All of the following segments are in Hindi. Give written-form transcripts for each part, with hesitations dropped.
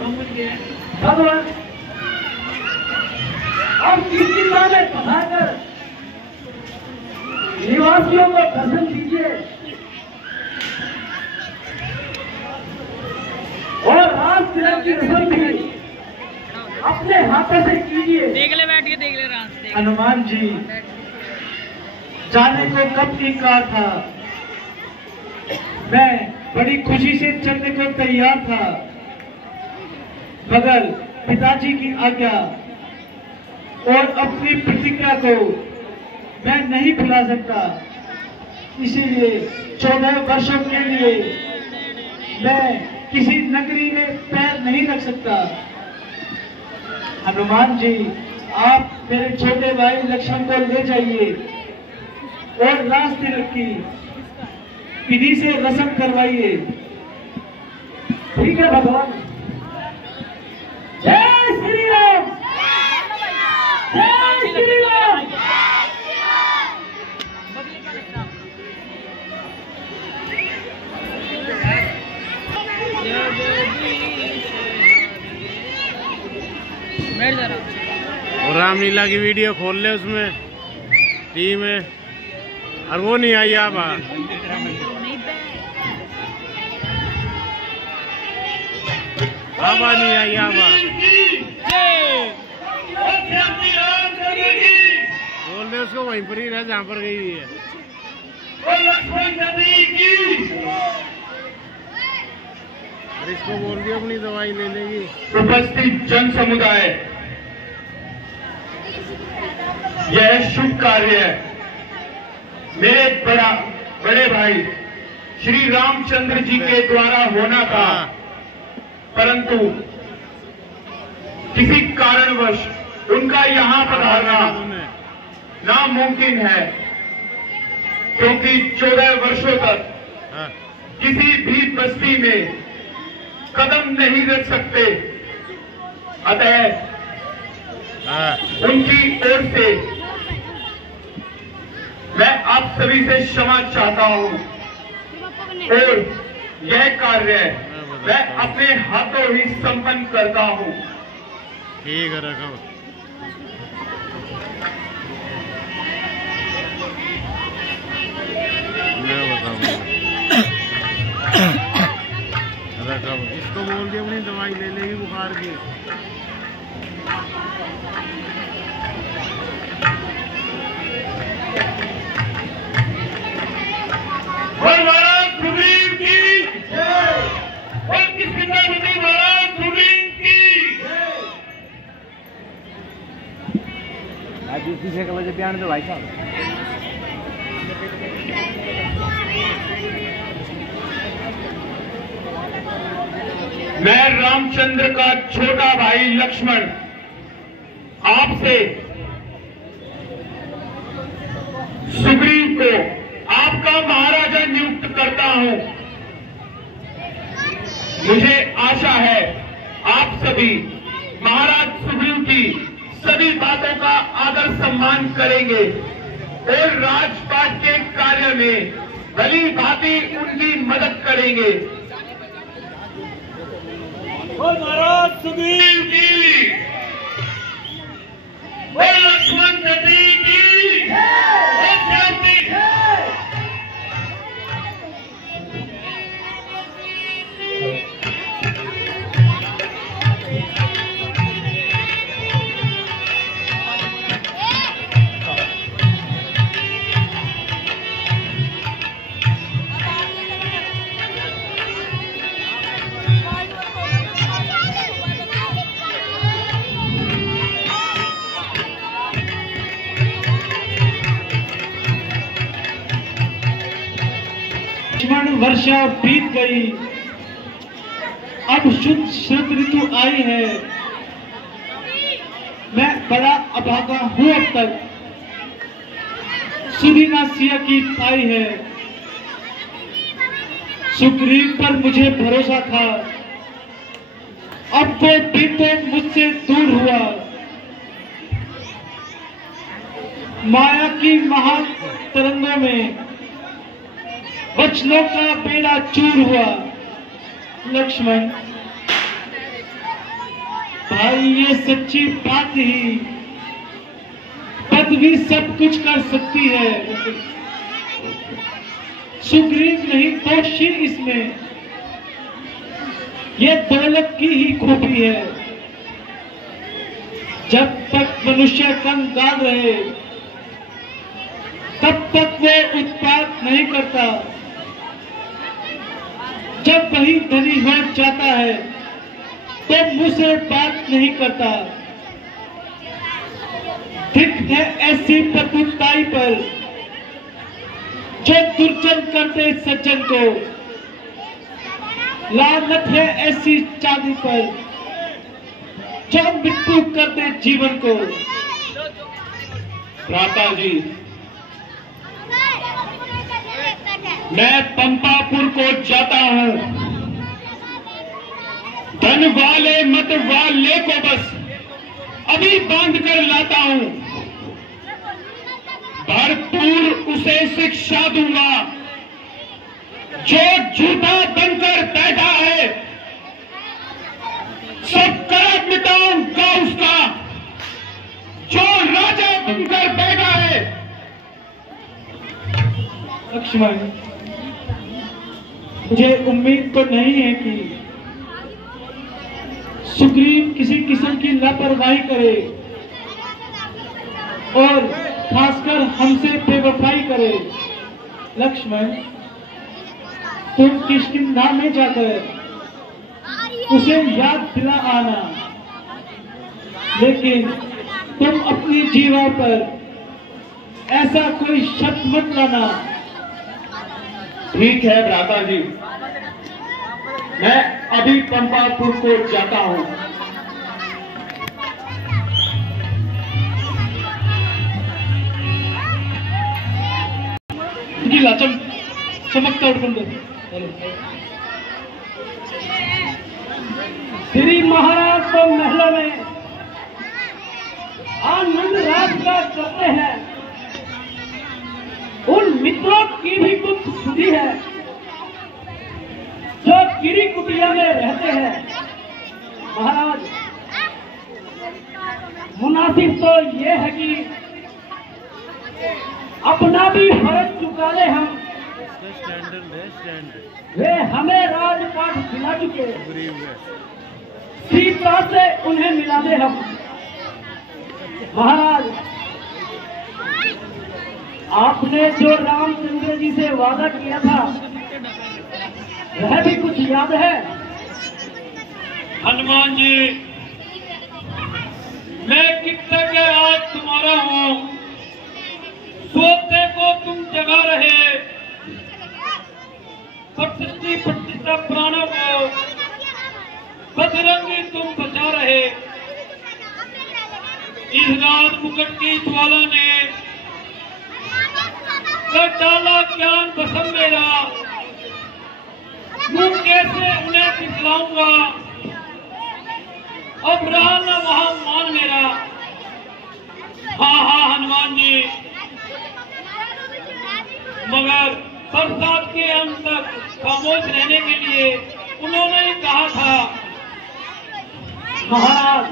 भगवान और किसी में पधारकर निवासियों को दर्शन दीजिए और राम तिलक की रस्म भी अपने हाथों से कीजिए। देख ले, बैठ के देख ले राम। हनुमान जी जाने को कब की कहा था, मैं बड़ी खुशी से चलने को तैयार था, मगर पिताजी की आज्ञा और अपनी प्रतिज्ञा को मैं नहीं भुला सकता, इसीलिए 14 वर्षों के लिए मैं किसी नगरी में पैर नहीं रख सकता। हनुमान जी, आप मेरे छोटे भाई लक्ष्मण को ले जाइए और रास तिलक की इन्हीं से रस्म करवाइए। ठीक है भगवान। जय श्री राम, जय श्री राम। और रामलीला की वीडियो खोल ले उसमें टीवी में, और वो नहीं आई आप बाबा नहीं आई आप बोल दे उसको, वहीं पर ही रह जहाँ पर गई हुई है। और इसको बोल दिया अपनी दवाई ले लेगी। उपस्थित जन समुदाय, यह शुभ कार्य मेरे बड़े भाई श्री रामचंद्र जी के द्वारा होना था, परंतु किसी कारणवश उनका यहाँ पधारना नामुमकिन है, क्योंकि 14 वर्षों तक किसी भी बस्ती में कदम नहीं रख सकते। अतः उनकी ओर से मैं आप सभी से क्षमा चाहता हूं और यह कार्य मैं अपने हाथों ही संपन्न करता हूं। ठीक है, रखो। मैं बताऊंगा। रखो, इसको बोल दिया अपनी दवाई ले लेगी बुखार की। महाराज सुग्रीव की और किसी महाराज सुग्रीव की। आज इसी से कल बयान दो भाई साहब। मैं रामचंद्र का छोटा भाई लक्ष्मण आपसे सुग्रीव को आपका महाराजा नियुक्त करता हूं। मुझे आशा है आप सभी महाराज सुग्रीव की सभी बातों का आदर सम्मान करेंगे और राजपाट के कार्य में भली भांति उनकी मदद करेंगे। महाराज सुग्रीव की और लक्ष्मण जी की शांति। वर्षा बीत गई, अब शुद्ध शरद ऋतु आई है। मैं बड़ा अभागा हूं, अब तक सुदीना सिया की पाई है। सुग्रीव पर मुझे भरोसा था, अब वो भी तो मुझसे दूर हुआ। माया की महान तरंगों में वचनों का बेड़ा चूर हुआ। लक्ष्मण, भाई ये सच्ची बात ही पदवी सब कुछ कर सकती है। सुग्रीव नहीं दोषी इसमें, ये दौलत की ही खूबी है। जब तक मनुष्य कंगाल रहे तब तक वो उत्पाद नहीं करता। जब वही धनी हो जाता है तो मुझसे बात नहीं करता। ठीक है ऐसी प्रभुताई पर जो दुर्जन करते सज्जन को, लानत है ऐसी चांदी पर जो मृत्यु करते जीवन को। भ्राता जी, मैं पंपापुर को जाता हूं, धन वाले मत वाले को बस अभी बांध कर लाता हूं। भरपूर उसे शिक्षा दूंगा जो झूठा बनकर बैठा है। सब कलंक मिटाऊंगा उसका जो राजा बनकर बैठा है। लक्ष्मण, मुझे उम्मीद तो नहीं है कि सुग्रीव किसी किस्म की लापरवाही करे और खासकर हमसे बेवफाई करे। लक्ष्मण, तुम किष्किंधा में जाकर उसे याद दिला आना, लेकिन तुम अपनी जीवा पर ऐसा कोई शब्द मत लाना। ठीक है भ्राता जी, मैं अभी पंपापुर को जाता हूं। चमकता श्री महाराज को महलों में आनंद राज का करते हैं। उन मित्रों की भी कुछ सुधी है जो गिरी कुटिया में रहते हैं। महाराज, मुनासिब तो ये है कि अपना भी फर्ज चुका ले हम। वे हमें राजपाट खिला चुके, सीता से उन्हें मिला दे हम। महाराज, आपने जो रामचंद्र जी से वादा किया था वह भी कुछ याद है? हनुमान जी, मैं कितना के आज तुम्हारा हूं, सोते को तुम जगा रहे, पच्चीस प्रतिशत प्राणों को बजरंगी तुम बचा रहे। इस रात मुकुट की ज्वाला ने डाला ज्ञान बसम मेरा, मुंह कैसे उन्हें दिखलाऊंगा, अब रहा न वहां मान मेरा। हाँ हनुमान जी, मगर बरसात के अंत तक खामोश रहने के लिए उन्होंने ही कहा था। महाराज,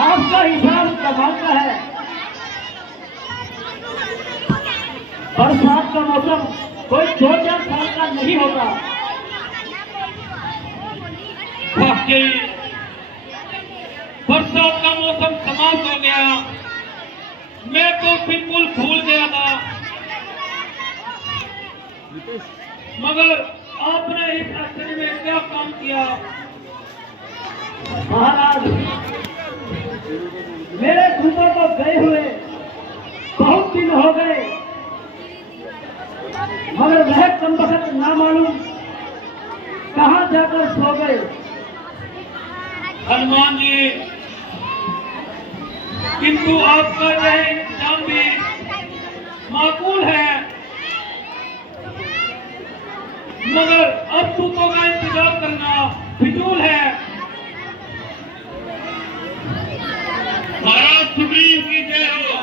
आपका हिसाब कमाल का है। बरसात का मौसम कोई 2-4 साल का नहीं होता। वाकई बरसात का मौसम समाप्त हो गया, मैं तो बिल्कुल भूल गया था। मगर आपने इस आश्चर्य में क्या काम किया? महाराज, मेरे दूतों को गए हुए बहुत दिन हो गए, मगर वह कमबख्त ना मालूम कहां जाकर सो गए। हनुमान जी, किंतु आपका यह इंतजाम भी माकूल है, मगर अब दूतों का इंतजार करना फिजूल है। महाराज सुग्रीव की जय हो।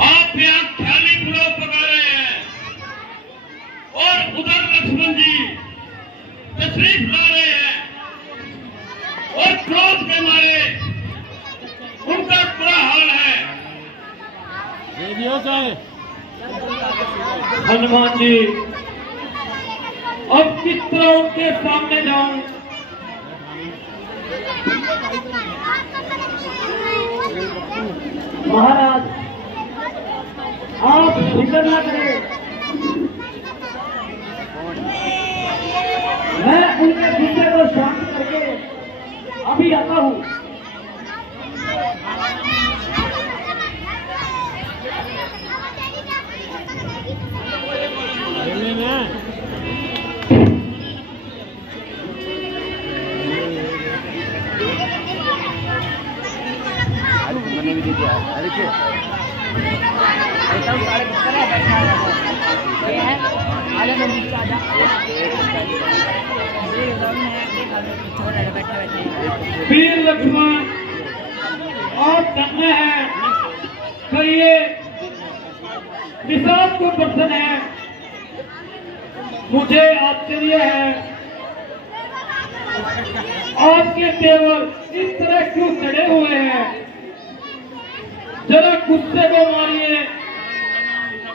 आप यहाँ खाली पुलाव पका रहे हैं और उधर लक्ष्मण हनुमान जी अब किस तरह उनके सामने जाऊं? महाराज आप फिक्र न करें, मैं उनके गुस्से को शांत करके अभी आता हूं। वीर लक्ष्मण आप धन्य हैं, कहिए विशाल को प्रसन्न है। मुझे आश्चर्य है आपके देवर इस तरह क्यों चढ़े हुए हैं? जरा गुस्से को मारिए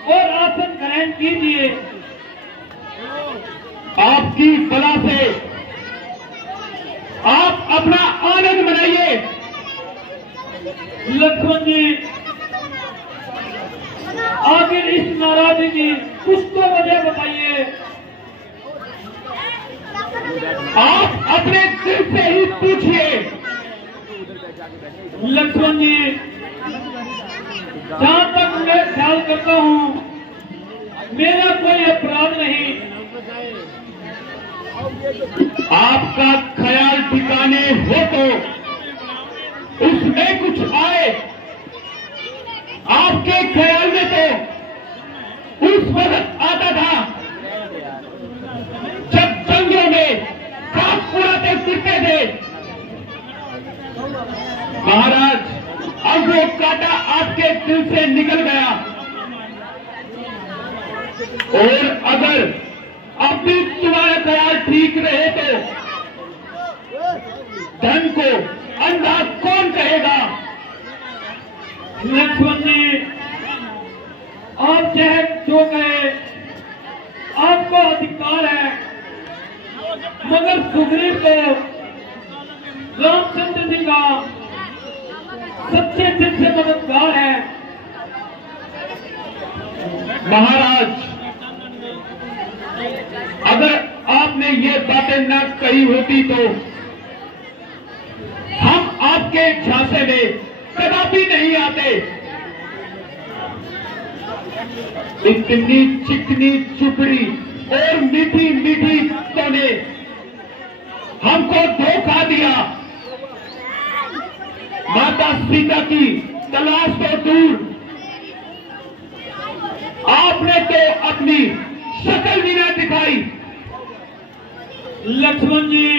और आसन ग्रहण कीजिए। आपकी बला से आप अपना आनंद मनाइए। लक्ष्मण जी आखिर इस नाराजगी की कुछ तो वजह बताइए। आप अपने दिल से ही पूछिए। लक्ष्मण जी जहां तक मैं ख्याल करता हूं मेरा कोई अपराध नहीं। आपका ख्याल ठिकाने हो तो उसमें कुछ आए। आपके ख्याल में तो उस वक्त आता था जब जंगलों में सांप उड़ाते फिरते थे। महाराज अब वो कांटा आपके दिल से निकल गया, और अगर अब भी तुम्हारा ख्याल ठीक रहे तो धन को अंधा कौन कहेगा? लक्ष्मण जी आप चाहे जो कहे, आपको अधिकार है, मगर सुग्रीव को रामचंद्र जी का सच्चे दिल से मददगार है। महाराज अगर आपने ये बातें न कही होती तो हम आपके झांसे में कदापि नहीं आते। इतनी चिकनी चुपड़ी और मीठी मीठी बातों ने हमको धोखा दिया। माता सीता की तलाश तो दूर, आपने तो अपनी शक्ल भी न दिखाई। लक्ष्मण जी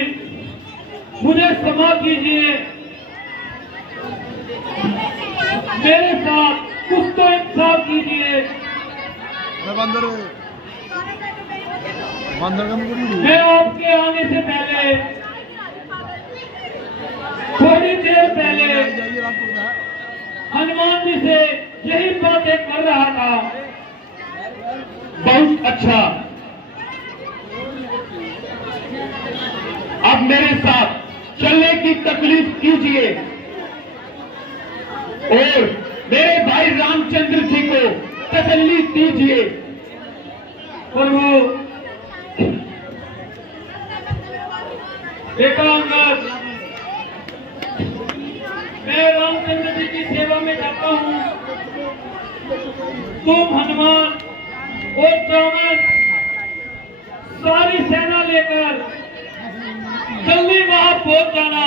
मुझे क्षमा कीजिए, मेरे साथ कुछ तो इंसाफ कीजिए। मैं आपके आने से पहले थोड़ी देर पहले हनुमान जी से यही बातें कर रहा था। बहुत अच्छा, अब मेरे साथ चलने की तकलीफ कीजिए और मेरे भाई रामचंद्र जी को तसल्ली दीजिए। प्रभु बेटा अंगद, मैं रामचंद्र जी की सेवा में जाता हूँ। तुम हनुमान और चावन सारी सेना लेकर जल्दी वहां पहुंच जाना।